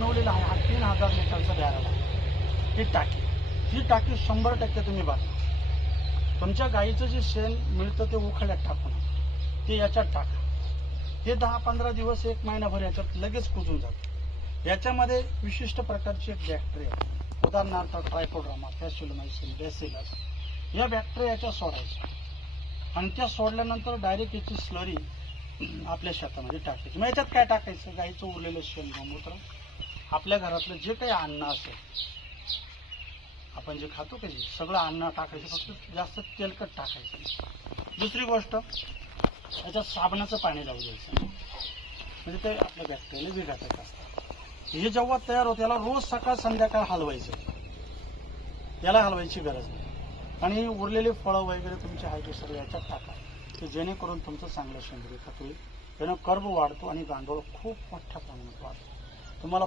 बनवलेला आहे हा 3000 लिटरचा बॅरल आहे। ही टाकी 100% तुम्ही बघा। तुमच्या गाईचं जे शेण मिळतं ते उखळ्यात टाकून ते याच्यात टाका। हे 10-15 दिवस 1 महिनाभर याच्यात लगेच कुजून जातं। याच्यामध्ये विशिष्ट प्रकारची एक बॅक्टेरिया, उदाहरणार्थ ट्रायकोड्रामा, फॅसिलोमायसिन, बॅसिलस, या बॅक्टेरियाच्या सोडायच्या आणि त्या सोडल्यानंतर डायरेक्ट याची स्लरी आपल्या शेतामध्ये टाकायची। मग याच्यात काय टाकायचं? गाईचं उरलेलं शेण, गोमूत्र, आपल्या घरातलं जे काही अन्न असेल, आपण जे खातो ते सगळं अन्न टाकायचं, फक्त जास्त तेलकट टाकायचं। दुसरी गोष्ट, याच्यात साबणाचं पाणी जाऊ द्यायचं, म्हणजे ते आपल्या बॅक्टेरियाला विघातक असतात। हे जेव्हा तयार होतं याला रोज सकाळ संध्याकाळ हलवायचं, याला हलवायची गरज नाही। आणि उरलेले फळं वगैरे तुमचे आहे ते सगळे याच्यात टाका, की जेणेकरून तुमचं चांगलं सेंद्रिय खत होईल, त्यानं कर्ब वाढतो आणि गांडूळ खूप मोठ्या प्रमाणात वाढतो। तुम्हाला